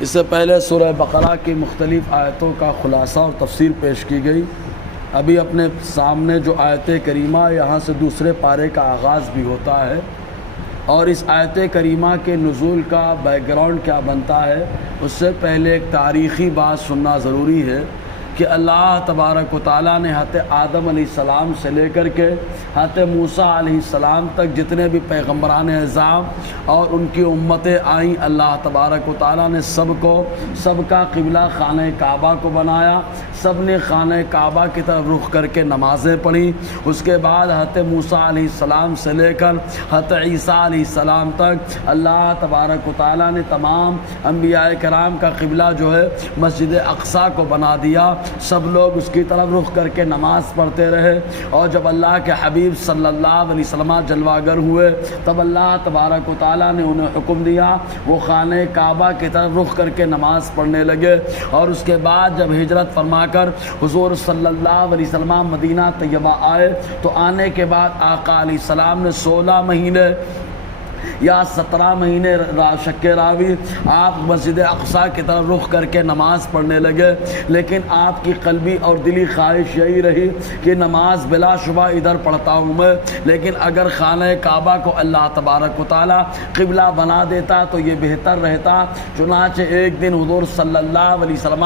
اس سے پہلے سورہ بقرہ کی مختلف آیتوں کا خلاصہ اور تفسیر پیش کی گئی۔ ابھی اپنے سامنے جو آیت کریمہ یہاں سے دوسرے پارے کا آغاز بھی ہوتا ہے، اور اس آیت کریمہ کے نزول کا بیک گراؤنڈ کیا بنتا ہے، اس سے پہلے ایک تاریخی بات سننا ضروری ہے کہ اللہ تبارک و تعالیٰ نے حضرت آدم علیہ السلام سے لے کر کے حضرت موسیٰ علیہ السلام تک جتنے بھی پیغمبران اعظام اور ان کی امتیں آئیں، اللہ تبارک و تعالیٰ نے سب کا قبلہ خانہ کعبہ کو بنایا۔ سب نے خانہ کعبہ کی طرف رخ کر کے نمازیں پڑھیں۔ اس کے بعد حضرت موسیٰ علیہ السلام سے لے کر حضرت عیسیٰ علیہ السلام تک اللہ تبارک و تعالیٰ نے تمام انبیاء کرام کا قبلہ جو ہے مسجد اقصیٰ کو بنا دیا۔ سب لوگ اس کی طرف رخ کر کے نماز پڑھتے رہے، اور جب اللہ کے حبیب صلی اللہ علیہ وسلم جلوہ گر ہوئے تب اللہ تبارک و تعالیٰ نے انہیں حکم دیا وہ خانہ کعبہ کی طرف رخ کر کے نماز پڑھنے لگے۔ اور اس کے بعد جب ہجرت فرما کر حضور صلی اللہ علیہ وسلم مدینہ طیبہ آئے تو آنے کے بعد آقا علیہ السلام نے 16 مہینے یا 17 مہینے شک راوی آپ مسجد اقصیٰ کی طرف رخ کر کے نماز پڑھنے لگے، لیکن آپ کی قلبی اور دلی خواہش یہی رہی کہ نماز بلا شبہ ادھر پڑھتا ہوں میں، لیکن اگر خانہ کعبہ کو اللہ تبارک و تعالیٰ قبلہ بنا دیتا تو یہ بہتر رہتا۔ چنانچہ ایک دن حضور صلی اللہ علیہ وسلم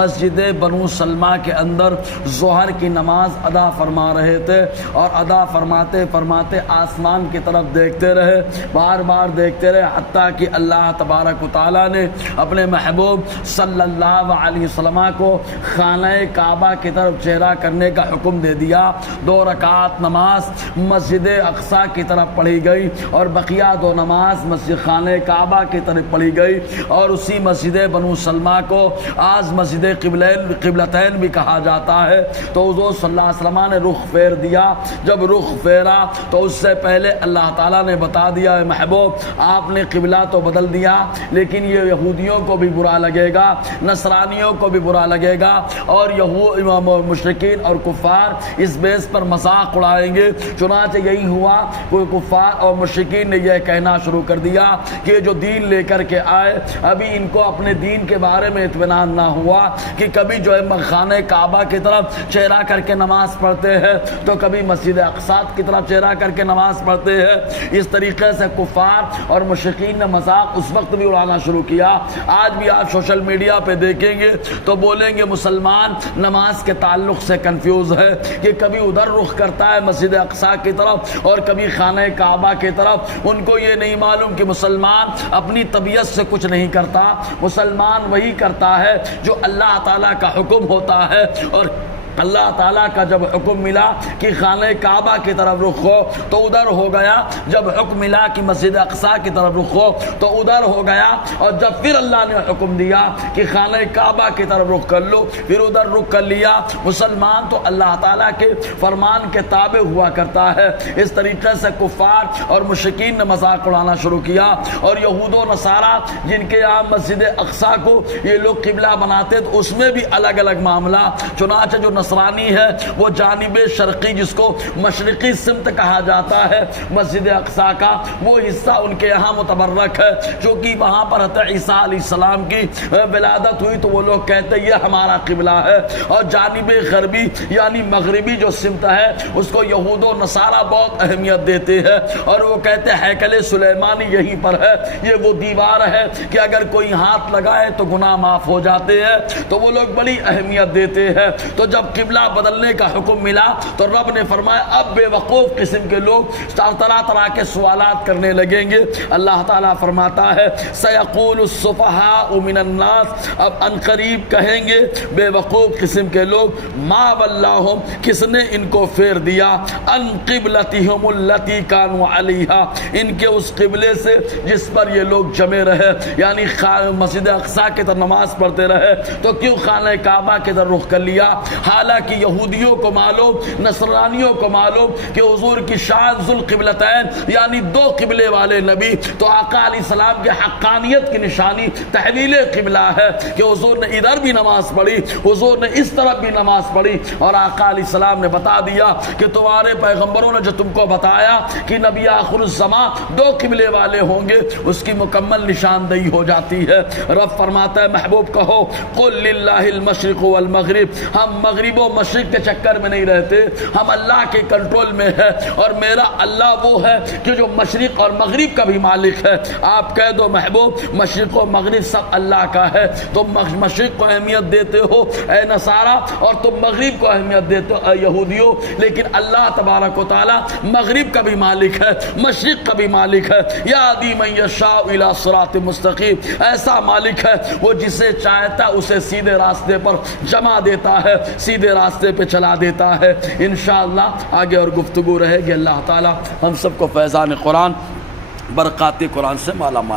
مسجد بنو سلمہ کے اندر ظہر کی نماز ادا فرما رہے تھے، اور ادا فرماتے فرماتے آسمان کی طرف دیکھتے رہے، بار بار دیکھتے رہے، حتیٰ کہ اللہ تبارک و تعالیٰ نے اپنے محبوب صلی اللہ علیہ وسلم کو خانہ کعبہ کی طرف چہرہ کرنے کا حکم دے دیا۔ 2 رکعت نماز مسجد اقصیٰ کی طرف پڑھی گئی، اور بقیہ 2 نماز مسجد خانہ کعبہ کی طرف پڑھی گئی، اور اسی مسجد بنو سلمہ کو آج مسجد قبلتین بھی کہا جاتا ہے۔ تو حضور صلی اللہ علیہ وسلم نے رخ پھیر دیا۔ جب رخ پھیرا تو اس سے پہلے اللہ تعالیٰ نے بتا دیا اے محبوب آپ نے قبلہ تو بدل دیا، لیکن یہ یہودیوں کو بھی برا لگے گا، نصرانیوں کو بھی برا لگے گا، اور مشرکین اور کفار اس بیس پر مذاق اڑائیں گے۔ چنانچہ یہی ہوا، کوئی کفار اور مشرکین نے یہ کہنا شروع کر دیا کہ جو دین لے کر کے آئے ابھی ان کو اپنے دین کے بارے میں اطمینان نہ ہوا کہ کبھی جو ہے خانہ کعبہ کی طرف چہرہ کر کے نماز پڑھتے ہیں تو کبھی مسجد اقصیٰ کی طرف چہرہ کر کے نماز پڑھتے ہیں۔ اس طریقے سے کفار اور مشرکین نے مذاق اس وقت بھی اڑانا شروع کیا۔ آج بھی آپ سوشل میڈیا پہ دیکھیں گے تو بولیں گے مسلمان نماز کے تعلق سے کنفیوز ہے کہ کبھی ادھر رخ کرتا ہے مسجد اقصیٰ کی طرف اور کبھی خانہ کعبہ کی طرف۔ ان کو یہ نہیں معلوم کہ مسلمان اپنی طبیعت سے کچھ نہیں کرتا، مسلمان وہی کرتا ہے جو اللہ تعالیٰ کا حکم ہوتا ہے، اور اللہ تعالیٰ کا جب حکم ملا کہ خانہ کعبہ کی طرف رخ ہو تو ادھر ہو گیا، جب حکم ملا کہ مسجد اقصیٰ کی طرف رخ ہو تو ادھر ہو گیا، اور جب پھر اللہ نے حکم دیا کہ خانہ کعبہ کی طرف رخ کر لو پھر ادھر رخ کر لیا۔ مسلمان تو اللہ تعالیٰ کے فرمان کے تابع ہوا کرتا ہے۔ اس طریقے سے کفار اور مشرکین نے مذاق اڑانا شروع کیا، اور یہود و نصارہ جن کے یہاں مسجد اقصیٰ کو یہ لوگ قبلہ بناتے تو اس میں بھی الگ الگ معاملہ۔ چنانچہ جو نصرانی ہے وہ جانب شرقی جس کو مشرقی سمت کہا جاتا ہے مسجد اقصیٰ کا، وہ حصہ ان کے یہاں متبرک ہے، چونکہ وہاں پر حضرت عیسیٰ علیہ السلام کی ولادت ہوئی تو وہ لوگ کہتے ہیں یہ ہمارا قبلہ ہے۔ اور جانب غربی یعنی مغربی جو سمت ہے اس کو یہود و نصارہ بہت اہمیت دیتے ہیں، اور وہ کہتے ہیں ہیکل سلیمانی یہیں پر ہے، یہ وہ دیوار ہے کہ اگر کوئی ہاتھ لگائے تو گناہ معاف ہو جاتے ہیں، تو وہ لوگ بڑی اہمیت دیتے ہیں۔ تو جب قبلہ بدلنے کا حکم ملا تو رب نے فرمایا اب بے وقوف قسم کے لوگ طرح طرح کے سوالات کرنے لگیں گے۔ اللہ تعالیٰ فرماتا ہے سیقول السفہاء من الناس، اب ان قریب کہیں گے بے وقوف قسم کے لوگ ما ولاہم، کس نے ان کو پھیر دیا، ان قبلتہم التی کانوا علیہا، ان کے اس قبلے سے جس پر یہ لوگ جمے رہے، یعنی مسجد اقصیٰ کی طرف نماز پڑھتے رہے تو کیوں خانہ کعبہ کی طرف رخ کر لیا؟ حالانکہ یہودیوں کو معلوم، نصرانیوں کو معلوم کہ حضور کی شان ذوالقبلتین یعنی دو قبلے والے نبی، تو آقا علیہ السلام کے حقانیت کی نشانی تحویل قبلہ ہے کہ حضور نے ادھر بھی نماز پڑھی، حضور نے اس طرف بھی نماز پڑھی، اور آقا علیہ السلام نے بتا دیا کہ تمہارے پیغمبروں نے جو تم کو بتایا کہ نبی آخر الزمان دو قبلے والے ہوں گے، اس کی مکمل نشاندہی ہو جاتی ہے۔ رب فرماتا ہے محبوب کہو قل للہ المشرق والمغرب، ہم مغرب و مشرق کے چکر میں نہیں رہتے، ہم اللہ کے کنٹرول میں ہے، اور میرا اللہ وہ ہے کہ جو مشرق اور مغرب کا بھی مالک ہے۔ آپ کہہ دو محبوب مشرق و مغرب سب اللہ کا ہے، تم مشرق کو اہمیت دیتے ہو اے نصارہ، اور تم مغرب کو اہمیت دیتے ہو اے یہودیوں، لیکن اللہ تبارک و تعالی مغرب کا بھی مالک ہے، مشرق کا بھی مالک ہے۔ یہدی من یشاء الی صراط مستقیم، ایسا مالک ہے وہ جسے چاہتا اسے سیدھے راستے پر جمع دیتا ہے، سیدھے راستے پہ چلا دیتا ہے۔ انشاءاللہ آگے اور گفتگو رہے گی۔ اللہ تعالی ہم سب کو فیضان قرآن، برکات قرآن سے مالا مال